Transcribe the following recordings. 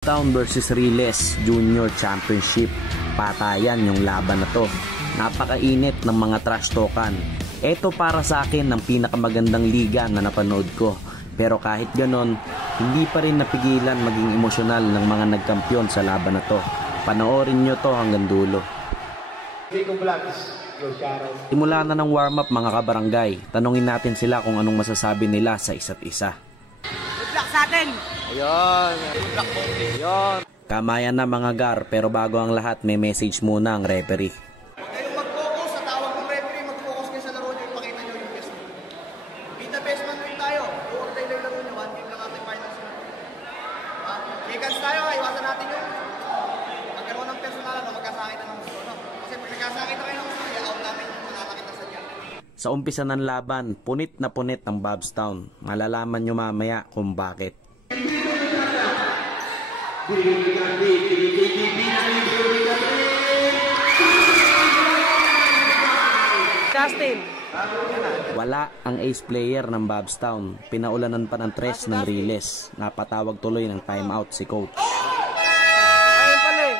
Town versus Riles Junior Championship. Patayan yung laban na to. Napakainit ng mga trash talkan. Ito para sa akin ang pinakamagandang liga na napanood ko. Pero kahit ganon, hindi pa rin napigilan maging emosyonal ng mga nagkampiyon sa laban na to. Panoorin nyo to hanggang dulo. Simula na ng warm-up mga kabarangay. Tanungin natin sila kung anong masasabi nila sa isa't isa. Good luck sa atin! Ayun! Good luck po! Ayun! Kamayan na mga gar, pero bago ang lahat may message muna ang referee. Huwag kayong mag-focus sa tawag ng referee, mag-focus kayo sa laro nyo, ipakita nyo yung best. Beat the best man win tayo. Uurtay lang laro nyo, one team lang ating finals na. Chikans tayo, iwasan natin yung magkaroon ng personalan o magkasakit na ng gusto. No? Kasi pag nagkasakit na kayo ng gusto, i-out namin yung mananakit na sadya. Sa umpisa ng laban, punit na punit ang Bobstown. Malalaman nyo mamaya kung bakit. Justin! Wala ang ace player ng Bobstown. Pinaulanan pa ng tres ng Riles. Napatawag tuloy ng timeout si coach. Ayun pala eh!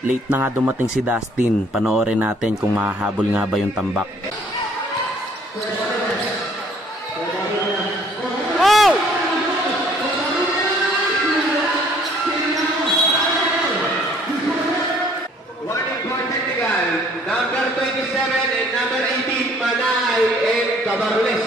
Late na nga dumating si Dustin. Panoorin natin kung mahahabol nga ba yung tambak. Oh! Warning for technical, number 27 and number 18, Manay and Cabarles.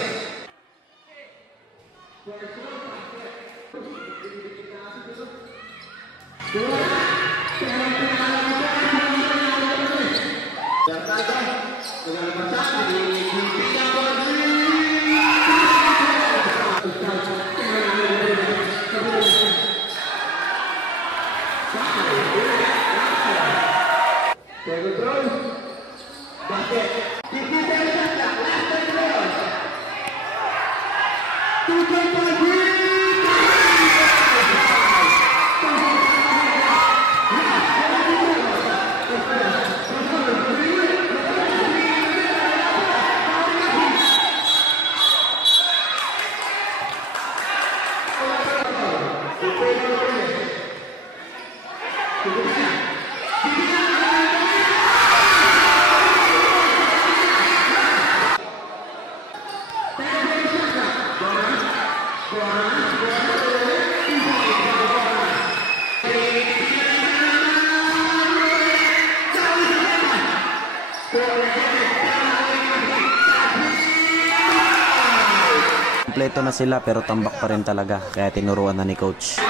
Kompleto na sila pero tambak pa rin talaga. Kaya tinuruan na ni coach.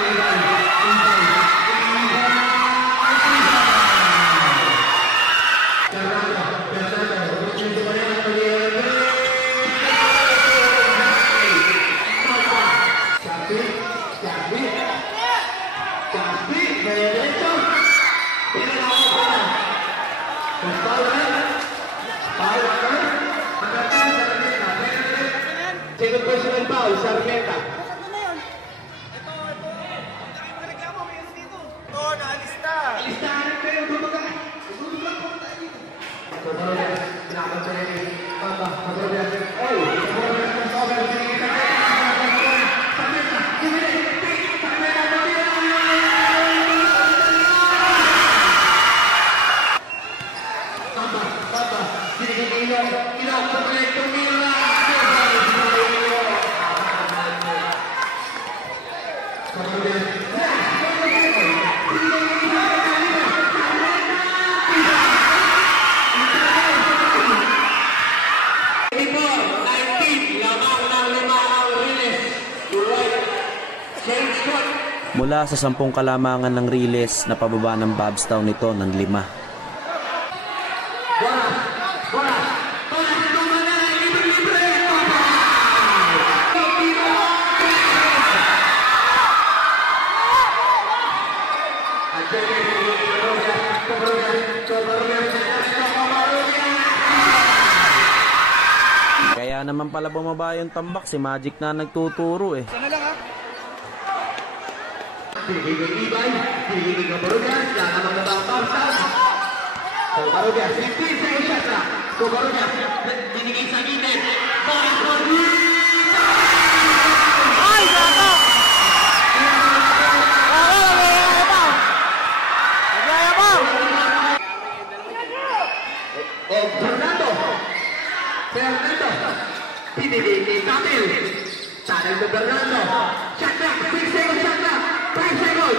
Second personal foul, Sarmeta. Ito, naalista! Alistahan kayo, dudugan. Dudugan po tayo dito. Kabarulyan, pinakantay ni Papa, Kabarulyan. Oy, Kabarulyan ng Sober, Sarmeta, Papa, sinigil-ilaw, ilaw-proyecto nila. Mula sa 10 kalamangan ng Riles, napababa ng Bobstown nito ng 5. Kaya naman pala bumaba yung tambak, si Magic na nagtuturo eh. Sana lang ha? Pinigil Ibay, pinigil Covarrubias, yan ang nabang bounce out. Covarrubias, 15 seconds shot na. Covarrubias, pinigil sa gilid. Boris Rodriguez! Ay, gato! Fernando, pinigil kay Tamil. Tanay mo Fernando. Shot na, 6 seconds shot na. 5 seconds.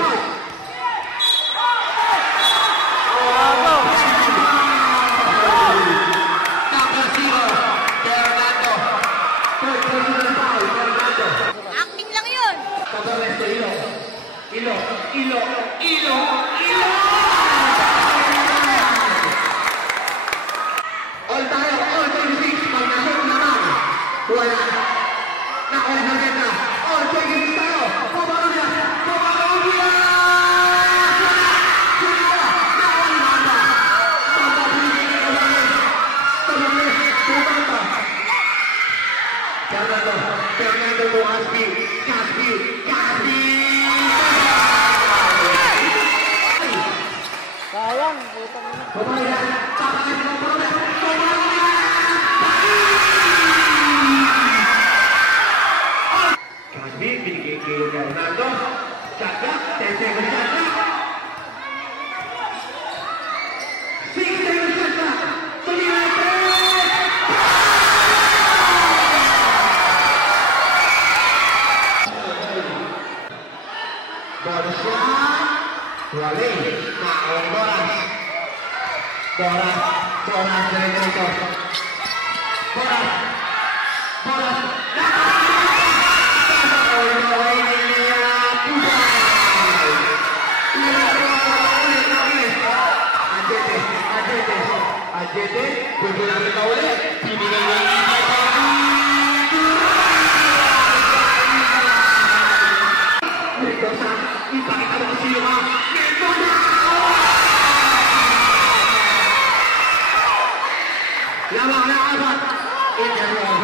Number 0, Fernando. Third personal foul, Fernando. Acting lang yun. Pagkakas sa Ilo. All tayo, all 26. Pag nasot naman. Wala. Nakuha na ganda. All 26 tayo. Covarrubias! Fernando to Caspi. Sayang, putang ina. Covarrubias, papalit mo Covarrubias. Caspi, binigay kay Fernando. Shot clock, 10 seconds shot clock. 6 seconds shot clock. Bonus shot. Wale, Maong Boras. Boras diretso. Boras. All the way nila Pubay. Ajete, bigyan kita ulit. Pinigay ng Ibay. Mendoza, ipakita mo si Yuma. Mendoza! Lamang na apat. Interior.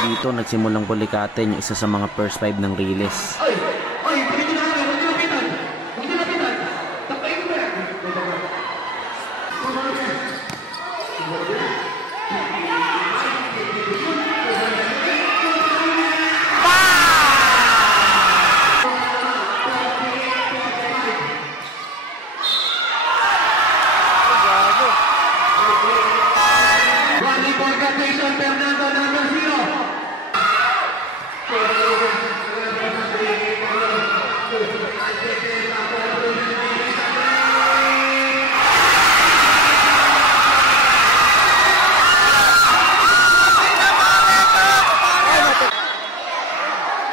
Dito nagsimulang bulikatin yung isa sa mga first 5 ng Riles. Ay! Ay! Pagkita na kami! Huwag nilapitan! Huwag nilapitan! Tapain mo yan! One for Jason Fernando number 0.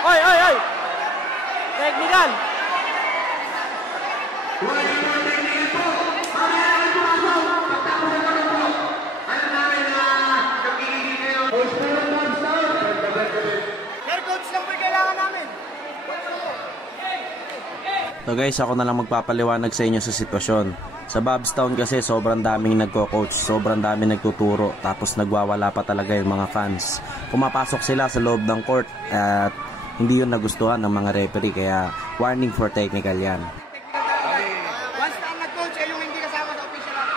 Oy, oy, oy! Technical! Air coach lang po yung kailangan namin. So guys, ako na lang magpapaliwanag sa inyo sa sitwasyon. Sa Bobstown kasi sobrang daming nagko-coach, sobrang daming nagtuturo, tapos nagwawala pa talaga yung mga fans. Pumapasok sila sa loob ng court at hindi yun nagustuhan ng mga referee, kaya warning for technical yan. Once na ang nag-coach ay yung hindi kasama sa official natin.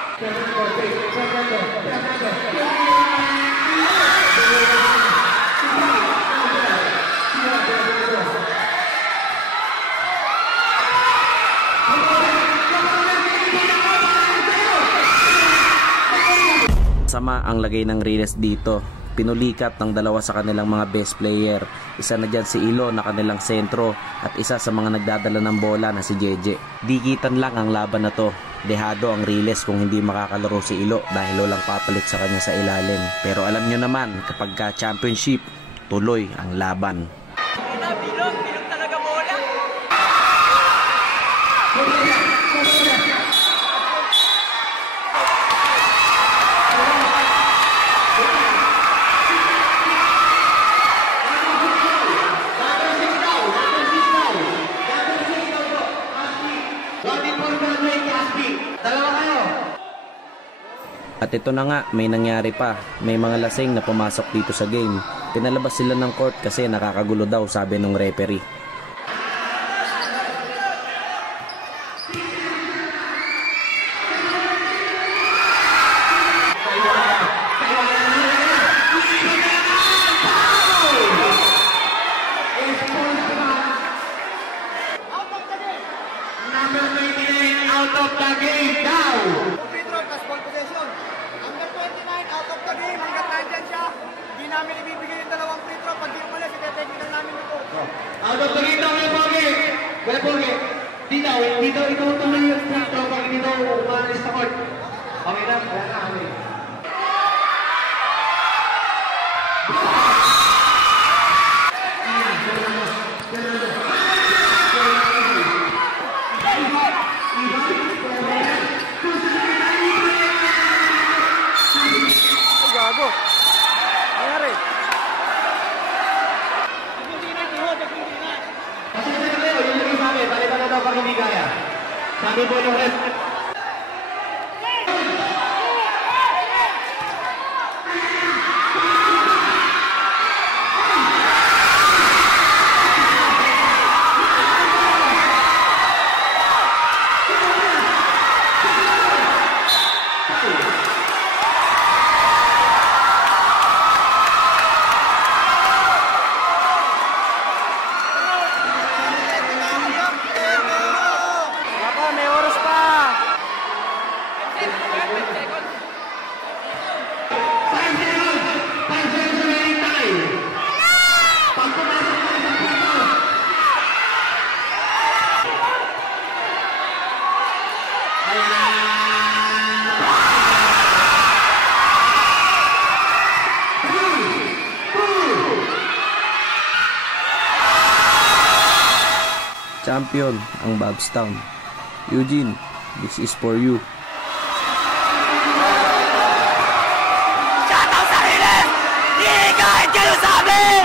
Sama ang lagay ng Riles dito. Pinulikat ng dalawa sa kanilang mga best player. Isa na dyan si Ilo na kanilang sentro at isa sa mga nagdadala ng bola na si Jeje. Dikitan lang ang laban na to. Dehado ang Riles kung hindi makakalaro si Ilo dahil walang papalit sa kanya sa ilalim. Pero alam nyo naman, kapag ka championship, tuloy ang laban. Bilog talaga bola! At ito na nga, may nangyari pa. May mga lasing na pumasok dito sa game. Pinalabas sila ng court kasi nakakagulo daw, sabi ng referee. Number 29 out of the game now. Free throw plus ball possession. Number 29 out of the game. Hanggat nandyan siya, hindi namin ibibigay yung dalawang free throw. Pag di umalis, ite-technical namin ito. Out of the game now, Weboge. Dito itutuloy yung free throw pag dito umalis sa court. Okay na, wala na kami. Ay, gago! Nangyari? Hindi na tuhod, hindi na. Kasi na kayo, yung lagi sabi, balikan na daw pag hindi kaya. Sabi po ng ref. Wala pa, may oras pa! 5 seconds remaining time. Pag pumasok na isang free throw. Champion ang Bobstown. Eugene, this is for you. Shoutout sa Riles! Iikahit kayo sa amin!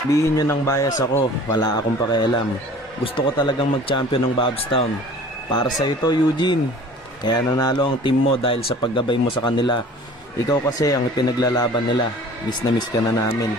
Sabihin nyo ng bias ako, wala akong pakialam. Gusto ko talagang mag-champion ng Bobstown. Para sa ito, Eugene. Kaya nanalo ang team mo dahil sa paggabay mo sa kanila. Ikaw kasi ang pinaglalaban nila. Miss na miss ka na namin.